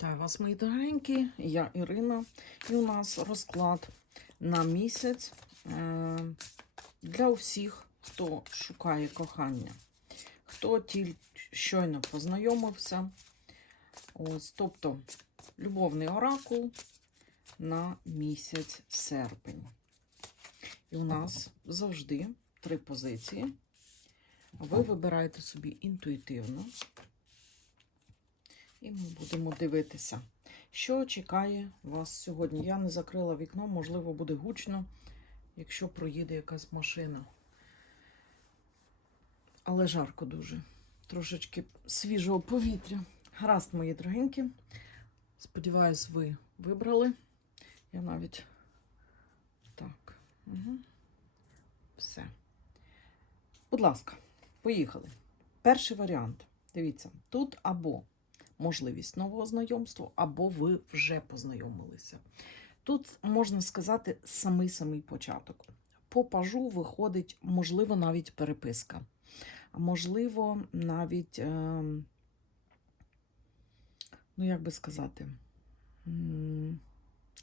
Вітаю вас, мої дорогенькі. Я Ірина, і у нас розклад на місяць е, для усіх, хто шукає кохання, хто тільки щойно познайомився. Ось, тобто любовний оракул на місяць серпень. І у нас завжди три позиції. Ви вибираєте собі інтуїтивно. І ми будемо дивитися, що чекає вас сьогодні. Я не закрила вікно, можливо, буде гучно, якщо проїде якась машина. Але жарко дуже. Трошечки свіжого повітря. Гаразд, мої дорогенькі. Сподіваюсь, ви вибрали. Я навіть так. Угу. Все. Будь ласка, поїхали. Перший варіант. Дивіться, тут або можливість нового знайомства, або ви вже познайомилися. Тут можна сказати самий-самий початок. По пажу виходить, можливо, навіть переписка. Можливо, навіть, е, ну, як би сказати,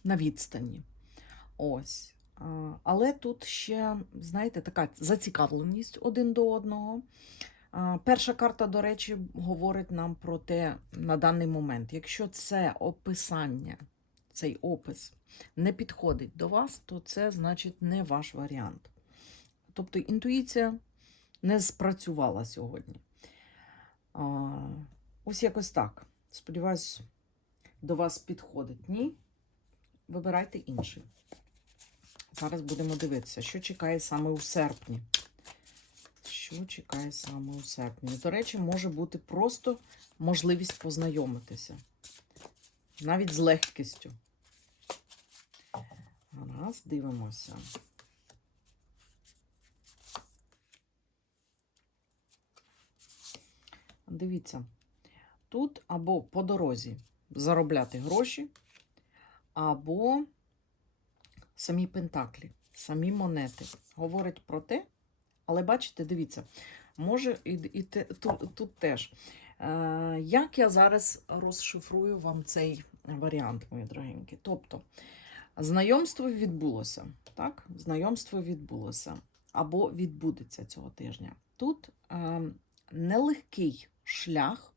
на відстані. Ось. Але тут ще, знаєте, така зацікавленість один до одного. Перша карта, до речі, говорить нам про те на даний момент. Якщо це описання, цей опис не підходить до вас, то це значить не ваш варіант. Тобто інтуїція не спрацювала сьогодні. А, Ось якось так. Сподіваюсь, до вас підходить. Ні? Вибирайте інший. Зараз будемо дивитися, що чекає саме у серпні. Що чекає саме у серпні? До речі, може бути просто можливість познайомитися. Навіть з легкістю. Раз, дивимося. Дивіться, тут або по дорозі заробляти гроші, або самі пентаклі, самі монети. Говорить про те, але бачите, дивіться, може і, і те, тут, тут теж. Е, як я зараз розшифрую вам цей варіант, мої дорогенькі? Тобто, знайомство відбулося, так? Знайомство відбулося або відбудеться цього тижня. Тут е, нелегкий шлях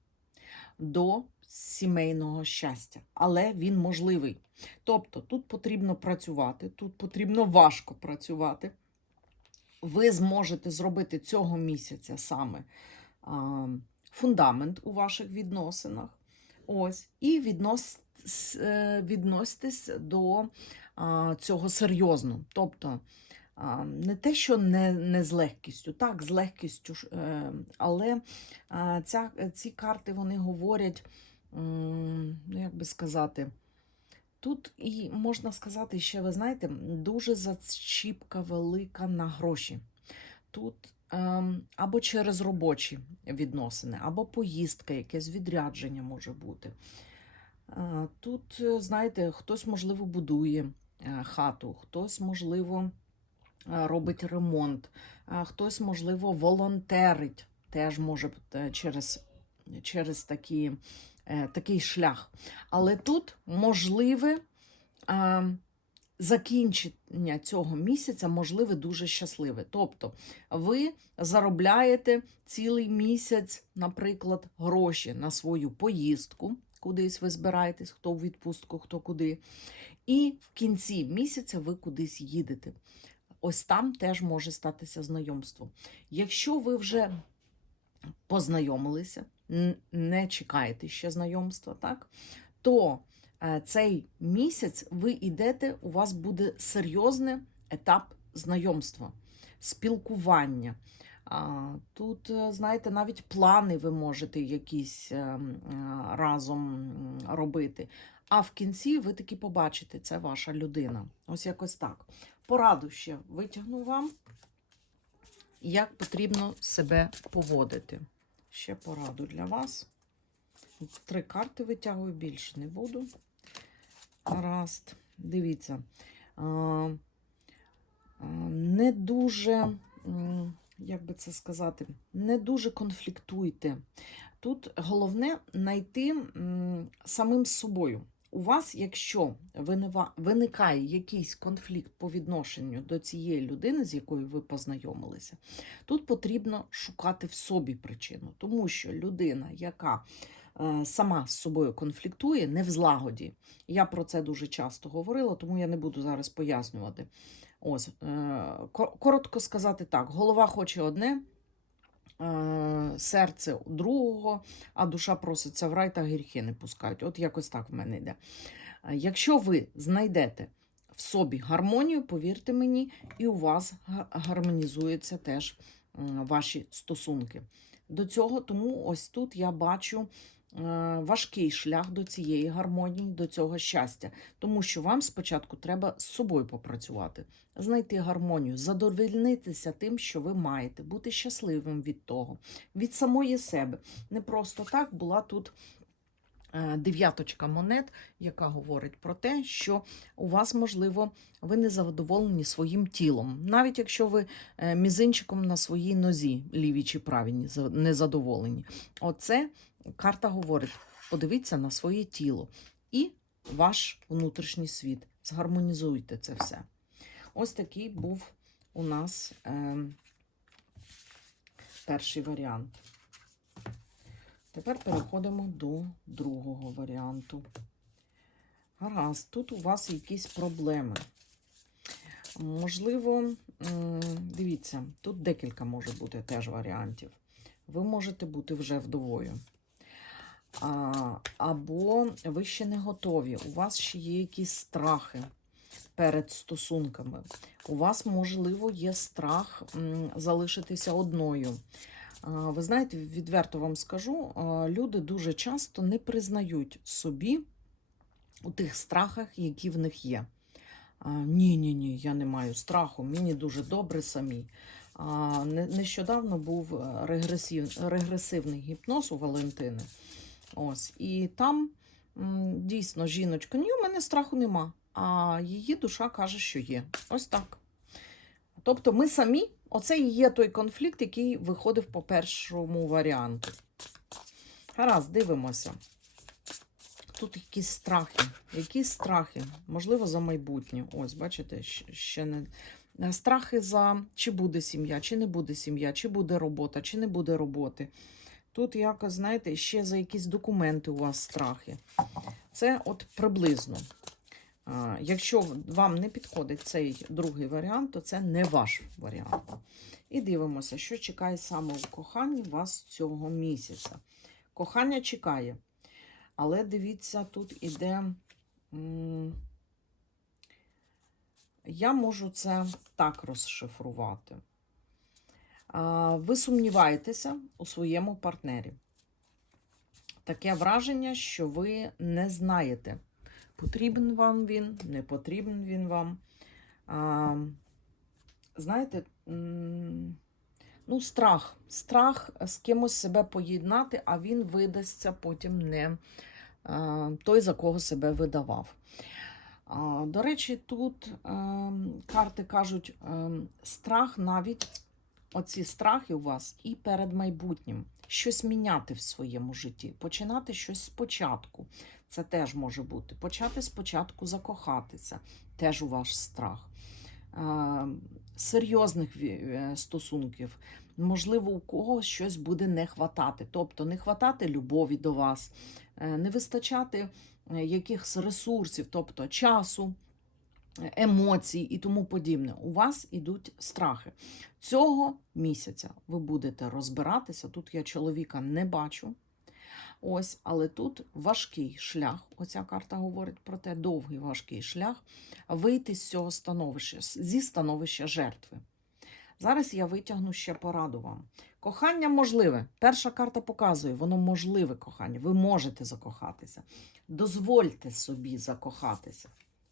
до сімейного щастя, але він можливий. Тобто, тут потрібно працювати, тут потрібно важко працювати ви зможете зробити цього місяця саме фундамент у ваших відносинах. Ось, і віднос, е, відноситесь до цього серйозно. Тобто, не те, що не, не з легкістю, так, з легкістю, е, але ця, ці карти вони говорять, ну, як би сказати, Тут і можна сказати, ще, ви знаєте, дуже зачіпка велика на гроші. Тут ем, або через робочі відносини, або поїздка, якесь відрядження може бути. Е, тут, знаєте, хтось, можливо, будує е, хату, хтось, можливо, е, робить ремонт, хтось, можливо, волонтерить, теж може через, через такі такий шлях. Але тут можливе е, закінчення цього місяця, можливе дуже щасливе. Тобто ви заробляєте цілий місяць, наприклад, гроші на свою поїздку. Кудись ви збираєтесь, хто в відпустку, хто куди. І в кінці місяця ви кудись їдете. Ось там теж може статися знайомство. Якщо ви вже познайомилися, не чекаєте ще знайомства, так? то е, цей місяць ви йдете, у вас буде серйозний етап знайомства, спілкування. Тут, е, знаєте, навіть плани ви можете якісь е, разом робити. А в кінці ви таки побачите, це ваша людина. Ось якось так. Пораду ще витягну вам, як потрібно себе поводити. Ще пораду для вас. Три карти витягую, більше не буду. Гаразд, дивіться. Не дуже, як би це сказати, не дуже конфліктуйте. Тут головне знайти самим собою. У вас, якщо виникає якийсь конфлікт по відношенню до цієї людини, з якою ви познайомилися, тут потрібно шукати в собі причину, тому що людина, яка е, сама з собою конфліктує, не в злагоді. Я про це дуже часто говорила, тому я не буду зараз пояснювати. Ось, е, коротко сказати так: голова хоче одне, серце другого, а душа проситься в рай та гірхи не пускають. От якось так в мене йде. Е, Якщо ви знайдете в собі гармонію, повірте мені, і у вас гармонізуються теж ваші стосунки. До цього, тому ось тут я бачу е, важкий шлях до цієї гармонії, до цього щастя. Тому що вам спочатку треба з собою попрацювати, знайти гармонію, задовольнитися тим, що ви маєте, бути щасливим від того, від самої себе. Не просто так була тут. е, Дев'яточка монет, яка говорить про те, що у вас, можливо, ви не задоволені своїм тілом. Навіть якщо ви е, мізинчиком на своїй нозі, лівій чи правій, не задоволені. Оце карта говорить: подивіться на своє тіло і ваш внутрішній світ. Згармонізуйте це все. Ось такий був у нас е, перший варіант. Тепер переходимо до другого варіанту. Гаразд, тут у вас якісь проблеми. Можливо, дивіться, тут декілька може бути теж варіантів. Ви можете бути вже вдовою. Або ви ще не готові. У вас ще є якісь страхи перед стосунками. У вас, можливо, є страх залишитися одною. Ви знаєте, відверто вам скажу, люди дуже часто не признають собі у тих страхах, які в них є. Ні, ні, ні, я не маю страху, мені дуже добре самі. Не- Нещодавно був е, регресив, регресивний гіпноз у Валентини. Ось, і там дійсно жіночка, ні, у мене страху нема. А її душа каже, що є. Ось так. Тобто ми самі, оце і є той конфлікт, який виходив по першому варіанту. Гаразд, дивимося. Тут якісь страхи. Якісь страхи, можливо, за майбутнє. Ось, бачите, ще не. Страхи за чи буде сім'я, чи не буде сім'я, чи буде робота, чи не буде роботи. Тут якось, знаєте, ще за якісь документи у вас страхи. Це от приблизно. Якщо вам не підходить цей другий варіант, то це не ваш варіант. І дивимося, що чекає саме в коханні вас цього місяця. Кохання чекає. Але дивіться, тут іде. Я можу це так розшифрувати. Ви сумніваєтеся у своєму партнері. Таке враження, що ви не знаєте, потрібен вам він, не потрібен він вам. Знаєте, ну, страх. Страх з кимось себе поєднати, а він видасться потім не той, за кого себе видавав. До речі, тут ем, карти кажуть ем, страх навіть оці страхи у вас і перед майбутнім. Щось міняти в своєму житті, починати щось спочатку. Це теж може бути. Почати спочатку закохатися, теж у ваш страх. Е, Серйозних е, стосунків. Можливо, у когось щось буде не хватати. Тобто не хватати любові до вас, е, не вистачати якихось ресурсів, тобто часу, емоцій і тому подібне. У вас ідуть страхи. Цього місяця ви будете розбиратися. Тут я чоловіка не бачу. Ось, але тут важкий шлях. Оця карта говорить про те, довгий важкий шлях вийти з цього становища, зі становища жертви. Зараз я витягну ще пораду вам. Кохання можливе. Перша карта показує, воно можливе кохання. Ви можете закохатися. Дозвольте собі закохатися.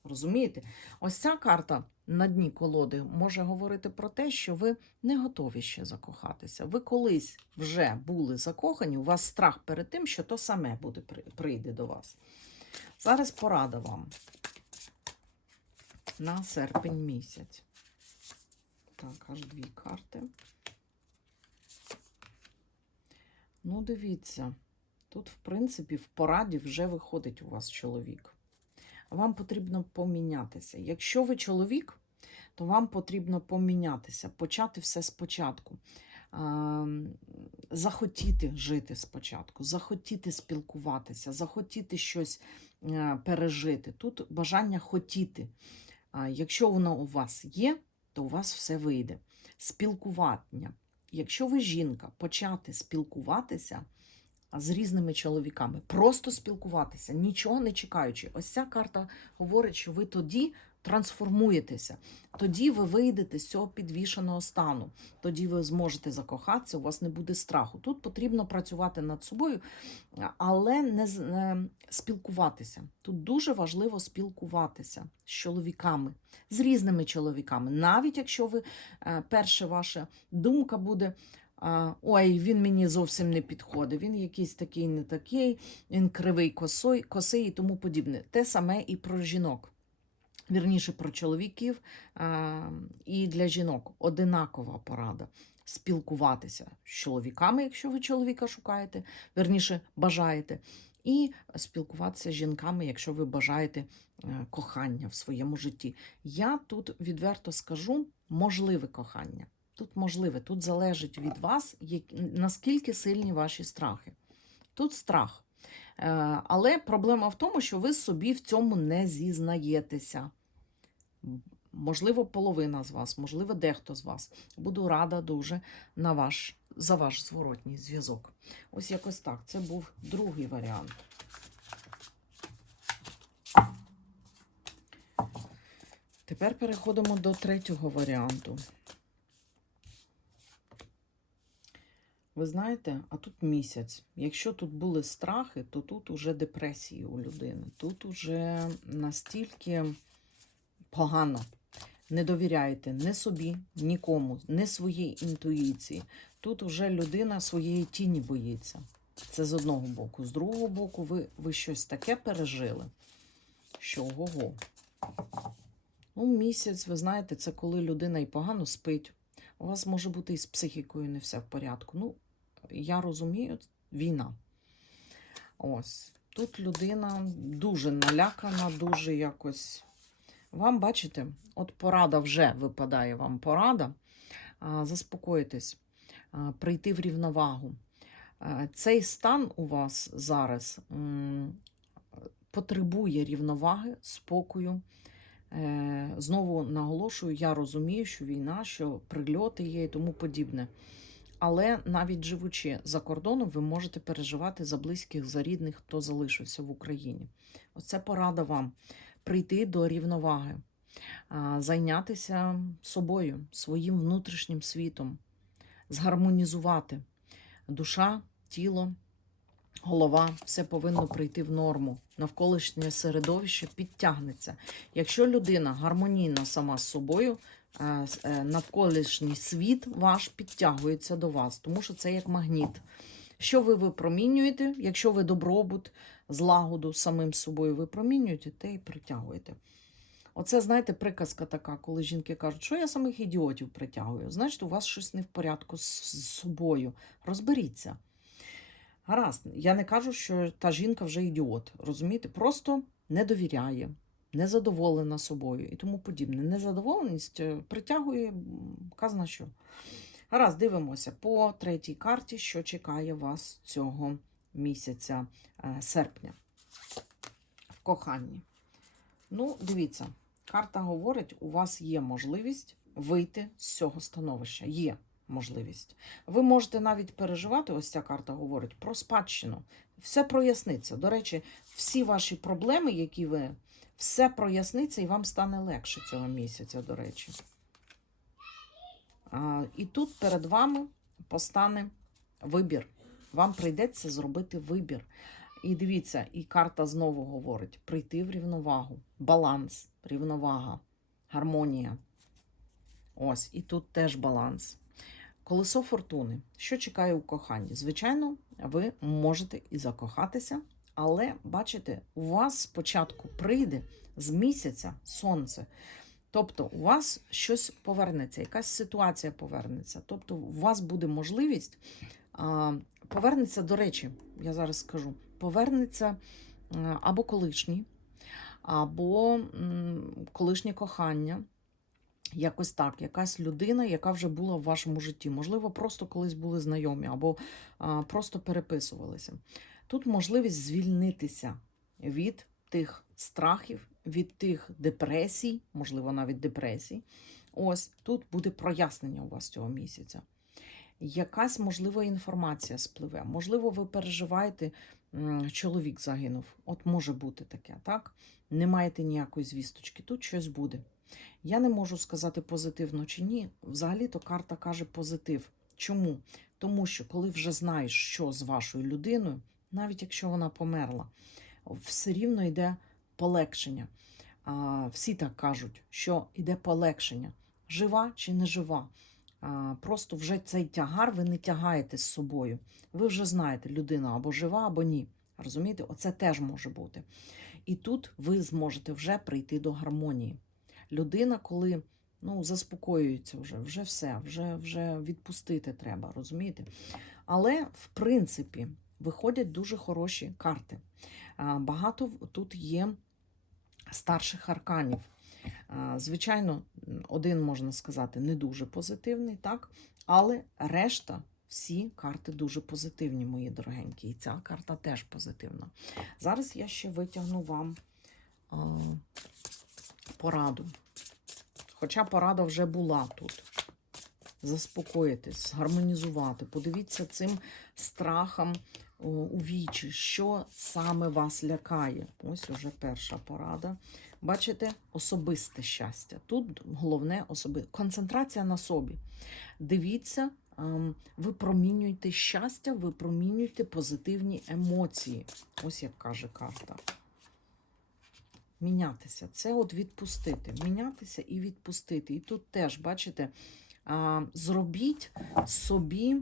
Розумієте? Ось ця карта на дні колоди може говорити про те, що ви не готові ще закохатися. Ви колись вже були закохані, у вас страх перед тим, що то саме буде прийде до вас. Зараз порада вам на серпень місяць. Так, аж дві карти. Ну, дивіться, тут, в принципі, в пораді вже виходить у вас чоловік. Вам потрібно помінятися. Якщо ви чоловік, то вам потрібно помінятися, почати все спочатку. Захотіти жити спочатку, захотіти спілкуватися, захотіти щось е, пережити. Тут бажання хотіти. Якщо воно у вас є, то у вас все вийде. Спілкування. Якщо ви жінка, почати спілкуватися з різними чоловіками, просто спілкуватися, нічого не чекаючи. Ось ця карта говорить, що ви тоді трансформуєтеся, тоді ви вийдете з цього підвішеного стану, тоді ви зможете закохатися, у вас не буде страху. Тут потрібно працювати над собою, але не, спілкуватися. Тут дуже важливо спілкуватися з чоловіками, з різними чоловіками. Навіть якщо ви е, перша ваша думка буде. Ой, він мені зовсім не підходить. Він якийсь такий не такий, він кривий косой, косий і тому подібне. Те саме і про жінок. Вірніше про чоловіків і для жінок одинакова порада. Спілкуватися з чоловіками, якщо ви чоловіка шукаєте, вірніше бажаєте, і спілкуватися з жінками, якщо ви бажаєте е, кохання в своєму житті. Я тут відверто скажу можливе кохання. Тут можливе, тут залежить від вас, наскільки сильні ваші страхи. Тут страх. Е, Але проблема в тому, що ви собі в цьому не зізнаєтеся. Можливо, половина з вас, можливо, дехто з вас. Буду рада дуже на ваш, за ваш зворотній зв'язок. Ось якось так. Це був другий варіант. Тепер переходимо до третього варіанту. Ви знаєте, а тут місяць. Якщо тут були страхи, то тут уже депресії у людини. Тут уже настільки погано. Не довіряєте не собі, нікому, не своїй інтуїції. Тут уже людина своєї тіні боїться. Це з одного боку. З другого боку, ви, ви щось таке пережили, що ого. Ну, місяць, ви знаєте, це коли людина і погано спить. У вас може бути і з психікою не все в порядку. Ну, я розумію, війна. Ось. Тут людина дуже налякана, дуже якось. Вам, бачите, от порада вже випадає вам порада. А, Заспокоїтесь, прийти в рівновагу. Цей стан у вас зараз потребує рівноваги, спокою. Е, Знову наголошую, я розумію, що війна, що прильоти є і тому подібне. Але навіть живучи за кордоном, ви можете переживати за близьких, за рідних, хто залишився в Україні. Оце порада вам прийти до рівноваги, зайнятися собою, своїм внутрішнім світом, згармонізувати душа, тіло, голова, все повинно прийти в норму. Навколишнє середовище підтягнеться. Якщо людина гармонійна сама з собою, навколишній світ ваш підтягується до вас, тому що це як магніт. Що ви випромінюєте, якщо ви добробут, злагоду самим собою випромінюєте, те і притягуєте. Оце, знаєте, приказка така, коли жінки кажуть, що я самих ідіотів притягую. Значить, у вас щось не в порядку з з собою. Розберіться. Гаразд, я не кажу, що та жінка вже ідіот. Розумієте? Просто не довіряє, незадоволена собою і тому подібне. Незадоволеність е, притягує казна що. Гаразд, дивимося по третій карті, що чекає вас цього місяця е, серпня в коханні. Ну, дивіться, карта говорить, у вас є можливість вийти з цього становища. Є можливість. Ви можете навіть переживати, ось ця карта говорить, про спадщину. Все проясниться. До речі, всі ваші проблеми, які ви, все проясниться і вам стане легше цього місяця, до речі. А, і тут перед вами постане вибір. Вам прийдеться зробити вибір. І дивіться, і карта знову говорить: прийти в рівновагу, баланс, рівновага, гармонія. Ось, і тут теж баланс. Колесо фортуни. Що чекає у коханні? Звичайно, ви можете і закохатися, але бачите, у вас спочатку прийде з місяця сонце. Тобто у вас щось повернеться, якась ситуація повернеться. Тобто, у вас буде можливість а, повернеться, до речі, я зараз скажу, повернеться е, або колишній, або колишнє кохання. Якось так, якась людина, яка вже була в вашому житті. Можливо, просто колись були знайомі, або а, просто переписувалися. Тут можливість звільнитися від тих страхів, від тих депресій, можливо, навіть депресій. Ось тут буде прояснення у вас цього місяця. Якась можливо інформація спливе. Можливо, ви переживаєте, чоловік загинув. От може бути таке, так? Не маєте ніякої звісточки. Тут щось буде. Я не можу сказати позитивно чи ні. Взагалі-то карта каже позитив. Чому? Тому що коли вже знаєш, що з вашою людиною, навіть якщо вона померла, все рівно йде полегшення. Всі так кажуть, що йде полегшення. Жива чи не жива. Просто вже цей тягар ви не тягаєте з собою. Ви вже знаєте, людина або жива, або ні. Розумієте, оце теж може бути. І тут ви зможете вже прийти до гармонії. Людина, коли ну, заспокоюється вже, вже все, вже, вже відпустити треба, розумієте? Але, в принципі, виходять дуже хороші карти. Багато тут є старших арканів. Звичайно, один можна сказати не дуже позитивний, так? Але решта, всі карти дуже позитивні, мої дорогенькі. І ця карта теж позитивна. Зараз я ще витягну вам а, пораду. Хоча порада вже була тут. Заспокоїтись, згармонізувати. Подивіться цим страхам о, у вічі, що саме вас лякає. Ось уже перша порада. Бачите, особисте щастя. Тут головне особи... концентрація на собі. Дивіться, ем, випромінюйте щастя, випромінюйте позитивні емоції. Ось як каже карта. Мінятися. Це от відпустити. Мінятися і відпустити. І тут теж, бачите, зробіть собі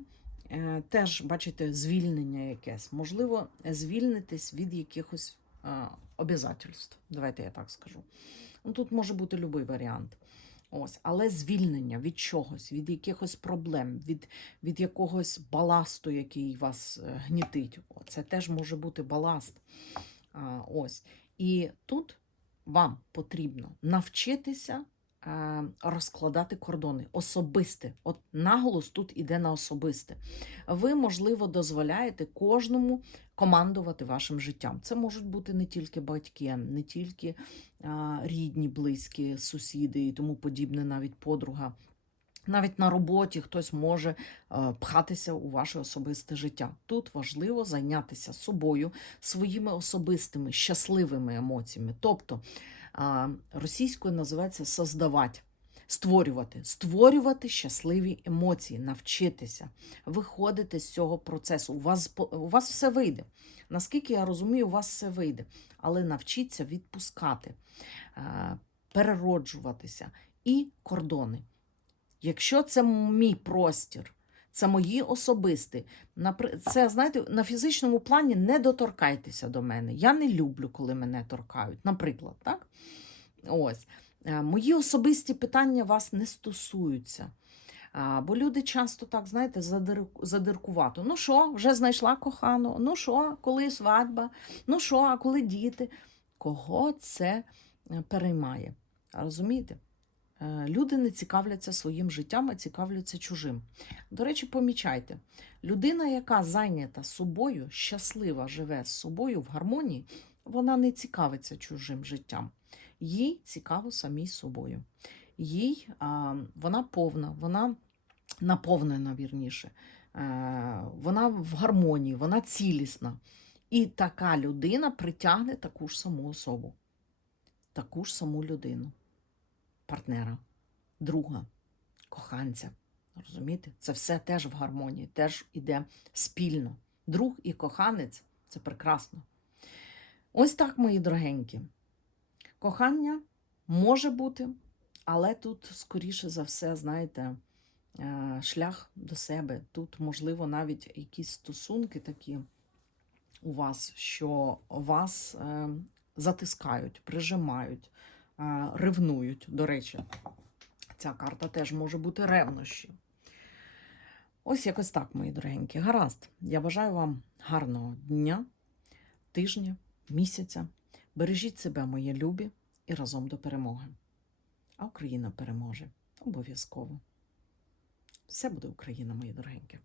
теж, бачите, звільнення якесь. Можливо, звільнитись від якихось а, обязательств. Давайте я так скажу. Ну, тут може бути будь-який варіант. Ось, але звільнення від чогось, від якихось проблем, від, від якогось баласту, який вас е, гнітить. Це теж може бути баласт. Ось. І тут вам потрібно навчитися е, розкладати кордони особисте. От наголос тут іде на особисте. Ви, можливо, дозволяєте кожному командувати вашим життям. Це можуть бути не тільки батьки, не тільки рідні, близькі, сусіди і тому подібне, навіть подруга. Навіть на роботі хтось може е, пхатися у ваше особисте життя. Тут важливо зайнятися собою, своїми особистими щасливими емоціями. Тобто а, російською називається создавати, створювати, створювати щасливі емоції, навчитися, виходити з цього процесу. У вас, у вас все вийде. Наскільки я розумію, у вас все вийде. Але навчіться відпускати, е, перероджуватися і кордони. Якщо це мій простір, це мої особисті. Це, знаєте, на фізичному плані не доторкайтеся до мене. Я не люблю, коли мене торкають. Наприклад, так? Ось. Е, Мої особисті питання вас не стосуються. Бо люди часто так, знаєте, задиркувато. Ну що, вже знайшла кохану? Ну що, коли свадьба? Ну що, а коли діти? Кого це е, переймає? Розумієте? Е, Люди не цікавляться своїм життям, а цікавляться чужим. До речі, помічайте, людина, яка зайнята собою, щаслива живе з собою в гармонії, вона не цікавиться чужим життям. Їй цікаво самій собою. Їй а, вона повна, вона наповнена вірніше, е, вона в гармонії, вона цілісна. І така людина притягне таку ж саму особу, таку ж саму людину партнера, друга, коханця. Розумієте? Це все теж в гармонії, теж іде спільно. Друг і коханець це прекрасно. Ось так, мої дорогенькі. Кохання може бути, але тут, скоріше за все, знаєте, е, шлях до себе. Тут, можливо, навіть якісь стосунки такі у вас, що вас е, затискають, прижимають, ревнують. До речі, ця карта теж може бути ревнощі. Ось якось так, мої дорогенькі. Гаразд. Я бажаю вам гарного дня, тижня, місяця. Бережіть себе, мої любі, і разом до перемоги. А Україна переможе. Обов'язково. Все буде Україна, мої дорогенькі.